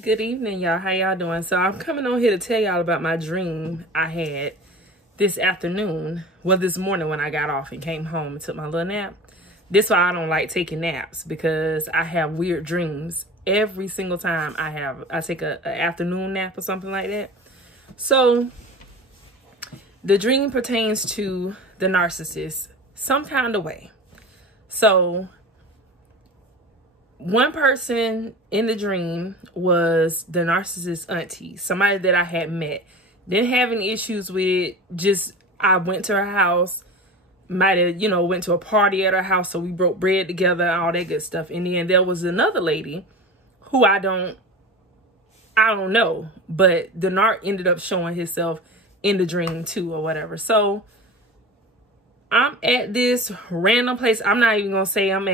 Good evening, y'all. How y'all doing? So I'm coming on here to tell y'all about my dream I had this afternoon. Well, this morning when I got off and came home and took my little nap. This is why I don't like taking naps, because I have weird dreams every single time I take a afternoon nap or something like that. So the dream pertains to the narcissist some kind of way. So one person in the dream was the narcissist auntie, somebody that I had met. Didn't have any issues with, just I went to her house, might have, went to a party at her house, so we broke bread together, all that good stuff. And then there was another lady who I don't know, but the narc ended up showing himself in the dream too or whatever. So I'm at this random place. I'm not even gonna say I'm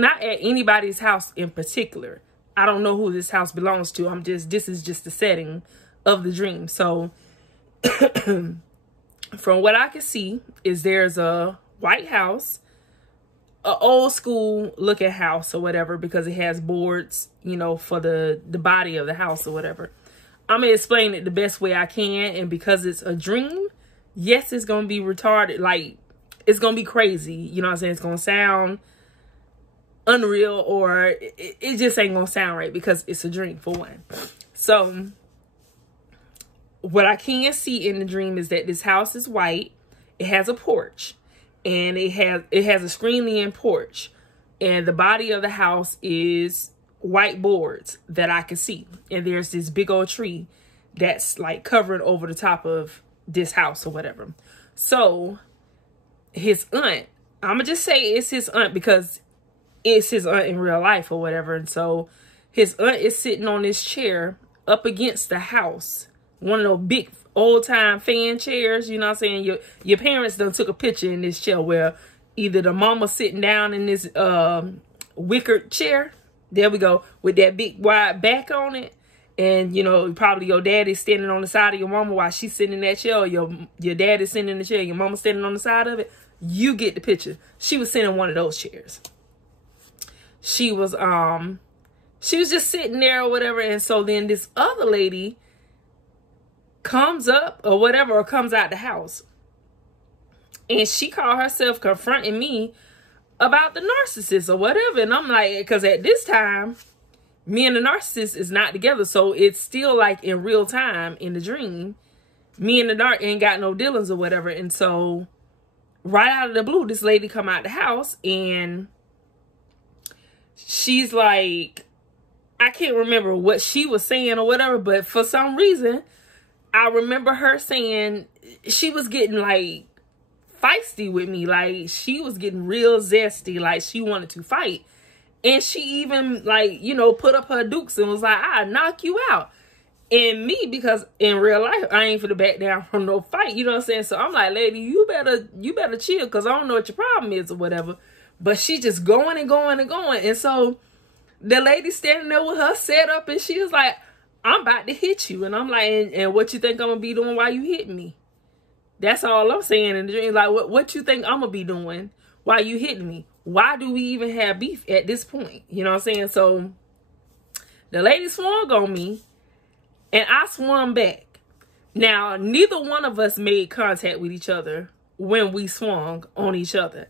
not at anybody's house in particular. I don't know who this house belongs to. This is just the setting of the dream. So from what I can see is there's a white house, an old school looking house or whatever, because it has boards, for the body of the house or whatever. I'm going to explain it the best way I can. And because it's a dream, yes, it's going to be retarded. Like, it's going to be crazy. You know what I'm saying? It's going to sound unreal, or it just ain't gonna sound right because it's a dream, for one. So what I can see in the dream is that this house is white. It has a porch, and it has a screen-in porch, and the body of the house is white boards that I can see. And there's this big old tree that's like covered over the top of this house or whatever. So his aunt, I'm gonna just say it's his aunt because it's his aunt in real life or whatever. And so his aunt is sitting on this chair up against the house. One of those big old time fan chairs, you know what I'm saying? Your parents done took a picture in this chair where either the mama sitting down in this wicker chair, there we go, with that big wide back on it. And, probably your daddy's standing on the side of your mama while she's sitting in that chair, or your daddy's sitting in the chair, your mama standing on the side of it. You get the picture. She was sitting in one of those chairs. She was just sitting there or whatever. And so then this other lady comes up or whatever, or comes out the house, and she called herself confronting me about the narcissist or whatever. And I'm like, because at this time, me and the narcissist is not together. So it's still like in real time in the dream, me and the narc ain't got no dealings or whatever. And so right out of the blue, this lady come out the house, and she's like, I can't remember what she was saying or whatever, but for some reason, I remember her saying she was getting like feisty with me. Like, she was getting real zesty. Like, she wanted to fight. And she even put up her dukes and was like, I'll knock you out. And me, because in real life, I ain't finna back down from no fight. You know what I'm saying? So I'm like, lady, you better chill, because I don't know what your problem is or whatever. But she just going and going and going. And so the lady standing there with her set up, and she was like, I'm about to hit you. And I'm like, and what you think I'm going to be doing while you hitting me? That's all I'm saying in the dream. Like, what you think I'm going to be doing while you hitting me? Why do we even have beef at this point? You know what I'm saying? So the lady swung on me, and I swung back. Now, neither one of us made contact with each other when we swung on each other.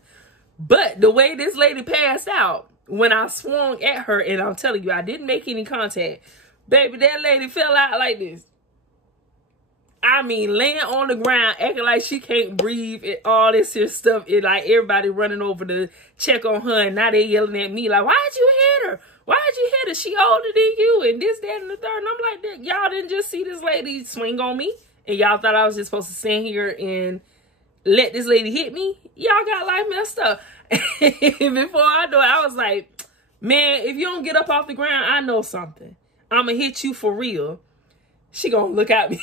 But the way this lady passed out, when I swung at her, and I'm telling you, I didn't make any contact, baby, that lady fell out like this. I mean, laying on the ground, acting like she can't breathe, and all this here stuff. It like everybody running over to check on her, and now they yelling at me like, why'd you hit her? Why'd you hit her? She older than you, and this, that, and the third. And I'm like, y'all didn't just see this lady swing on me, and y'all thought I was just supposed to stand here and let this lady hit me? Y'all got life messed up. Before I know it, I was like, man, if you don't get up off the ground, I know something. I'm going to hit you for real. She going to look at me.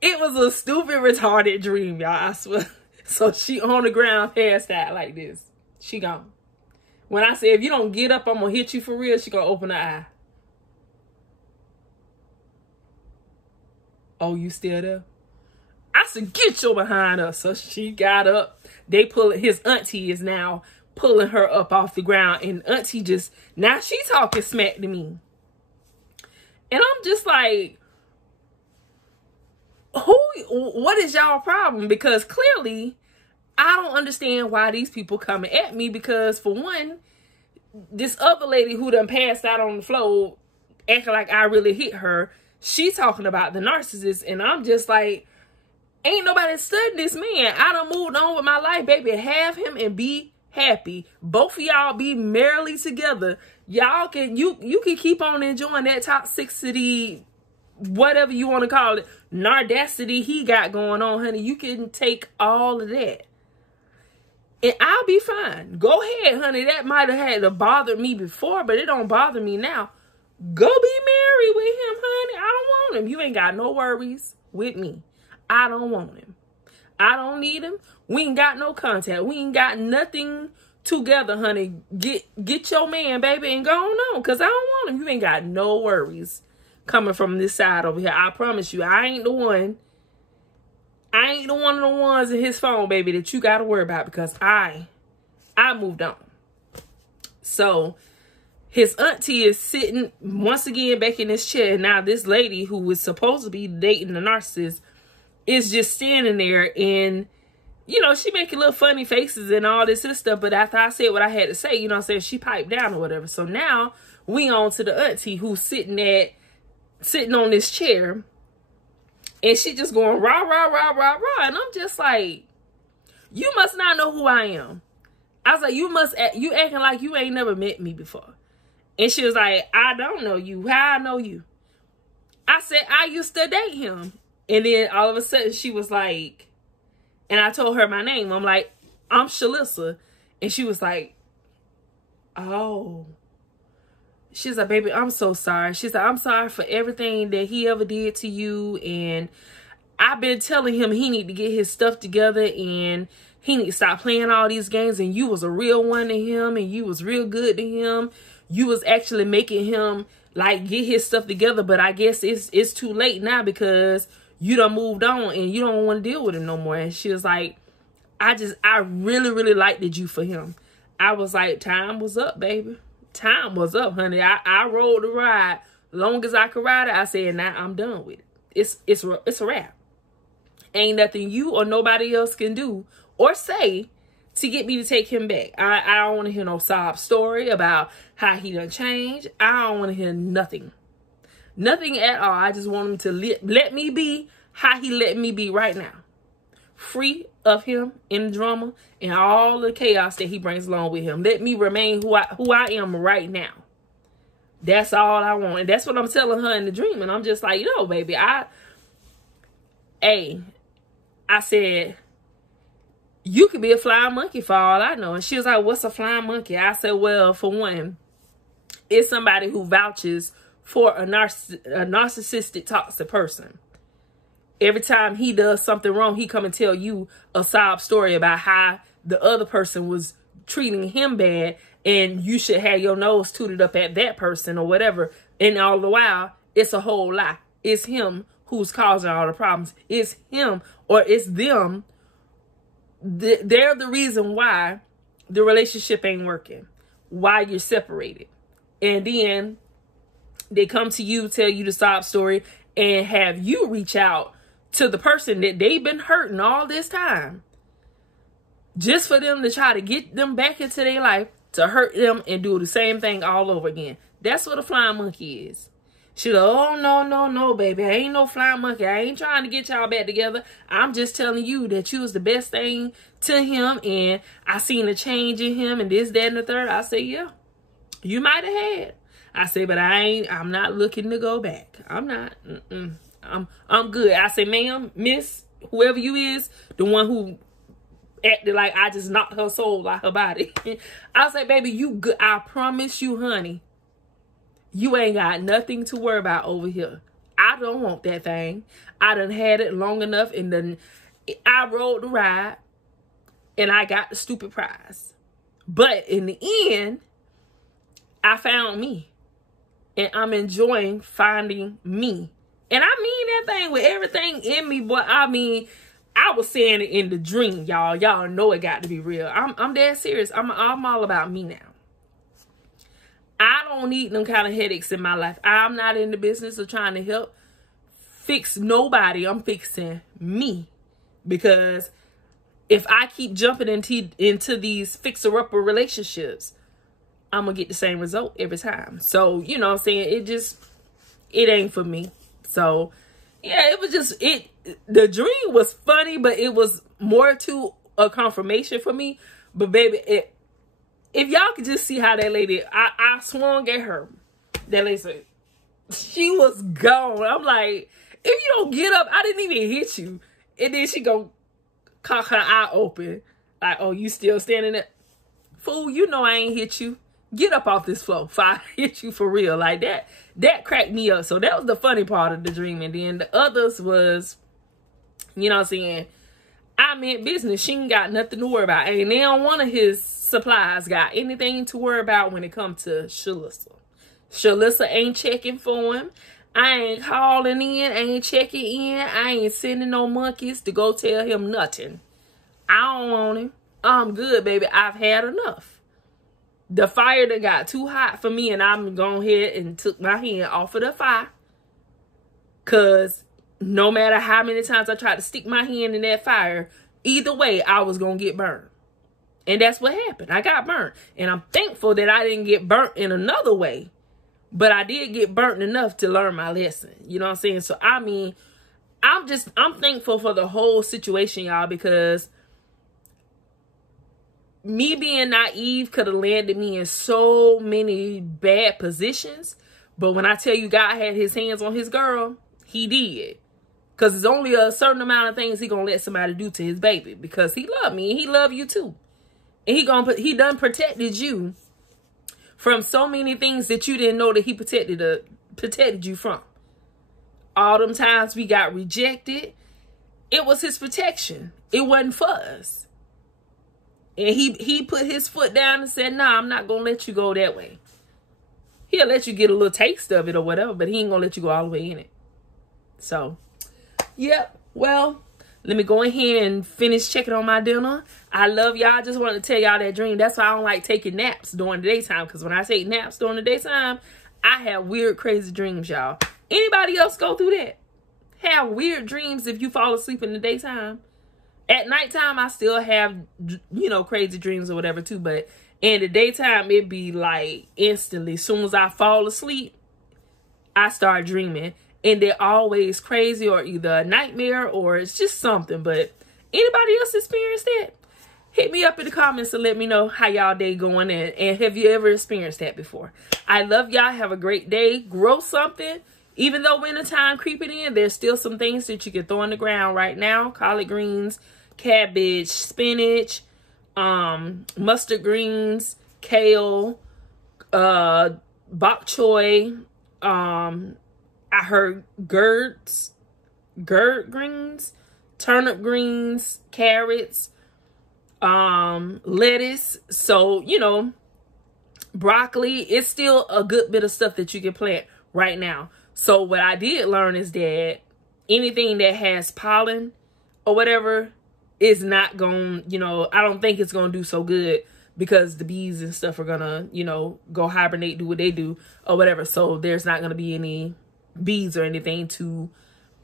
It was a stupid, retarded dream, y'all, I swear. So she on the ground, passed out like this. She gone. When I say, if you don't get up, I'm going to hit you for real, she going to open her eye. Oh, you still there? I said, get your behind us. So she got up. His auntie is now pulling her up off the ground. And auntie now she talking smack to me. And I'm just like, what is y'all problem? Because clearly I don't understand why these people coming at me, because for one, this other lady who done passed out on the floor acting like I really hit her, she's talking about the narcissist, and I'm just like, ain't nobody studying this man. I done moved on with my life, baby. Have him and be happy. Both of y'all be merrily together. Y'all can, you can keep on enjoying that toxicity, whatever you want to call it, nardacity he got going on, honey. You can take all of that and I'll be fine. Go ahead, honey. That might have had to bother me before, but it don't bother me now. Go be married with him, honey. I don't want him. You ain't got no worries with me. I don't want him. I don't need him. We ain't got no contact. We ain't got nothing together, honey. Get your man, baby, and go on, because I don't want him. You ain't got no worries coming from this side over here. I promise you, I ain't the one. I ain't the one of the ones in his phone, baby, that you got to worry about, because I moved on. So his auntie is sitting once again back in this chair. Now this lady who was supposed to be dating the narcissist is just standing there, and you know, she making little funny faces and all this and stuff. But after I said what I had to say, you know what I'm saying, she piped down or whatever. So now we on to the auntie who's sitting on this chair, and she just going rah, rah, rah, rah, rah. And I'm just like, you must not know who I am. I was like, you acting like you ain't never met me before. And she was like, I don't know you. How I know you? I said, I used to date him. And then all of a sudden she was like, and I told her my name. I'm like, I'm Shalissa. And she was like, oh. She's like, baby, I'm so sorry. She's like, I'm sorry for everything that he ever did to you. And I've been telling him he need to get his stuff together and he need to stop playing all these games. And you was a real one to him, and you was real good to him. You was actually making him like get his stuff together. But I guess it's too late now, because you done moved on and you don't want to deal with him no more. And she was like, I really, really liked you for him. I was like, time was up, baby. Time was up, honey. I rode the ride long as I could ride it. I said, now I'm done with it. It's a wrap. Ain't nothing you or nobody else can do or say to get me to take him back. I don't want to hear no sob story about how he done changed. I don't want to hear nothing. Nothing at all. I just want him to let me be how he let me be right now. Free of him in the drama and all the chaos that he brings along with him. Let me remain who I am right now. That's all I want. And that's what I'm telling her in the dream. And I'm just like, yo, baby, I said, you could be a flying monkey for all I know. And she was like, what's a flying monkey? I said, well, for one, it's somebody who vouches for a narcissistic, toxic person. Every time he does something wrong, he come and tell you a sob story about how the other person was treating him bad, and you should have your nose tooted up at that person or whatever. And all the while, it's a whole lie. It's him who's causing all the problems. It's him or it's them. They're the reason why the relationship ain't working, why you're separated. And then they come to you, tell you the sob story, and have you reach out to the person that they've been hurting all this time, just for them to try to get them back into their life, to hurt them and do the same thing all over again. That's what a flying monkey is. She's like, oh, no, baby. I ain't no flying monkey. I ain't trying to get y'all back together. I'm just telling you that you was the best thing to him, and I seen a change in him, and this, that, and the third. I say, yeah, you might have had. I say, but I'm not looking to go back. I'm not. I'm good. I say, ma'am, miss, whoever you is, the one who acted like I just knocked her soul out her body. I say, baby, you good. I promise you, honey, you ain't got nothing to worry about over here. I don't want that thing. I done had it long enough, and then I rode the ride, and I got the stupid prize. But in the end, I found me, and I'm enjoying finding me. And I mean that thing with everything in me, boy. I mean, I was saying it in the dream, y'all. Y'all know it got to be real. I'm dead serious. I'm all about me now. I don't need them kind of headaches in my life. I'm not in the business of trying to help fix nobody. I'm fixing me. Because if I keep jumping into these fixer-upper relationships, I'm going to get the same result every time. So, you know what I'm saying? It ain't for me. So, yeah, it was just, the dream was funny, but it was more to a confirmation for me. But baby, if y'all could just see how that lady, I swung at her. That lady said, she was gone. I'm like, if you don't get up, I didn't even hit you. And then she go cock her eye open. Like, oh, you still standing there? Fool, you know I ain't hit you. Get up off this floor if I hit you for real. Like that. That cracked me up. So that was the funny part of the dream. And then the others was, you know what I'm saying? I meant business. She ain't got nothing to worry about. And now one of his supplies got anything to worry about when it comes to Shalissa. Shalissa ain't checking for him. I ain't calling in. I ain't checking in. I ain't sending no monkeys to go tell him nothing. I don't want him. I'm good, baby. I've had enough. The fire that got too hot for me, and I'm going ahead and took my hand off of the fire. Because no matter how many times I tried to stick my hand in that fire, either way, I was going to get burned. And that's what happened. I got burnt. And I'm thankful that I didn't get burnt in another way. But I did get burnt enough to learn my lesson. You know what I'm saying? So, I mean, I'm thankful for the whole situation, y'all, because me being naive could have landed me in so many bad positions. But when I tell you God had his hands on his girl, he did. Because there's only a certain amount of things he going to let somebody do to his baby. Because he loved me and he loved you too. And he done protected you from so many things that you didn't know that he protected you from. All them times we got rejected, it was his protection. It wasn't for us. And he put his foot down and said, nah, I'm not going to let you go that way. He'll let you get a little taste of it or whatever, but he ain't going to let you go all the way in it. So, yep. Well, let me go ahead and finish checking on my dinner. I love y'all. I just wanted to tell y'all that dream. That's why I don't like taking naps during the daytime. Because when I take naps during the daytime, I have weird, crazy dreams, y'all. Anybody else go through that? Have weird dreams if you fall asleep in the daytime? At nighttime, I still have, you know, crazy dreams or whatever too. But in the daytime, it be like instantly. As soon as I fall asleep, I start dreaming. And they're always crazy or either a nightmare or it's just something. But anybody else experienced that? Hit me up in the comments and let me know how y'all day going. And have you ever experienced that before? I love y'all. Have a great day. Grow something. Even though wintertime creeping in, there's still some things that you can throw on the ground right now. Collard greens, cabbage, spinach, mustard greens, kale, bok choy, I heard gourd greens, turnip greens, carrots, lettuce. So, you know, broccoli. It's still a good bit of stuff that you can plant right now. So what I did learn is that anything that has pollen or whatever is not going, you know, I don't think it's going to do so good because the bees and stuff are going to, you know, go hibernate, do what they do or whatever. So there's not going to be any bees or anything to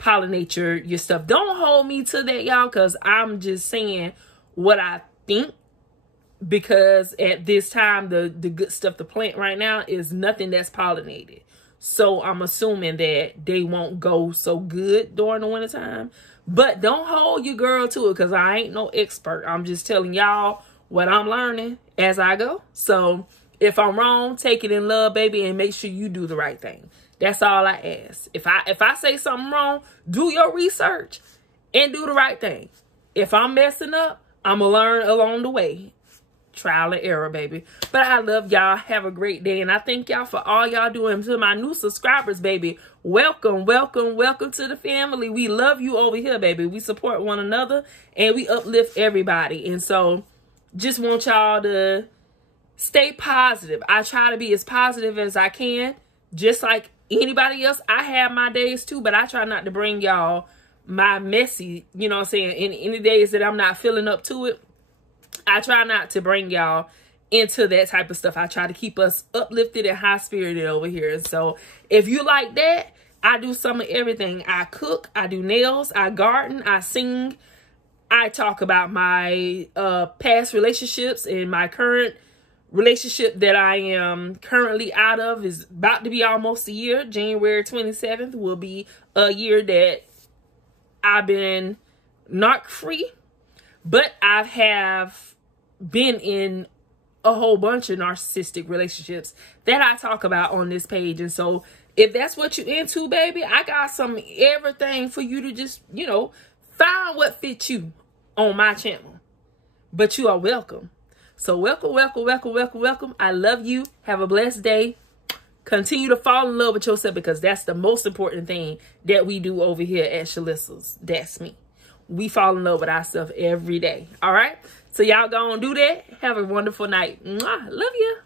pollinate your stuff. Don't hold me to that, y'all, because I'm just saying what I think, because at this time the good stuff to plant right now is nothing that's pollinated. So I'm assuming that they won't go so good during the wintertime. But don't hold your girl to it, because I ain't no expert. I'm just telling y'all what I'm learning as I go. So if I'm wrong, take it in love, baby, and make sure you do the right thing. That's all I ask. If I say something wrong, do your research and do the right thing. If I'm messing up, I'm going to learn along the way. Trial and error, baby. But I love y'all. Have a great day. And I thank y'all for all y'all doing. To my new subscribers, baby, welcome, welcome, welcome to the family. We love you over here, baby. We support one another and we uplift everybody. And so just want y'all to stay positive. I try to be as positive as I can, just like anybody else. I have my days too, but I try not to bring y'all my messy, you know what I'm saying, any days that I'm not feeling up to it. I try not to bring y'all into that type of stuff. I try to keep us uplifted and high spirited over here. So if you like that, I do some of everything. I cook, I do nails, I garden, I sing. I talk about my past relationships, and my current relationship that I am currently out of is about to be almost a year. January 27th will be a year that I've been narc free, but I have been in a whole bunch of narcissistic relationships that I talk about on this page. And so if that's what you into, baby, I got some everything for you to just, you know, find what fits you on my channel. But you are welcome. So welcome, welcome, welcome, welcome, welcome. I love you. Have a blessed day. Continue to fall in love with yourself, because that's the most important thing that we do over here at Shalissa's. That's me. We fall in love with ourselves every day. All right? So y'all go and do that. Have a wonderful night. Mwah. Love you.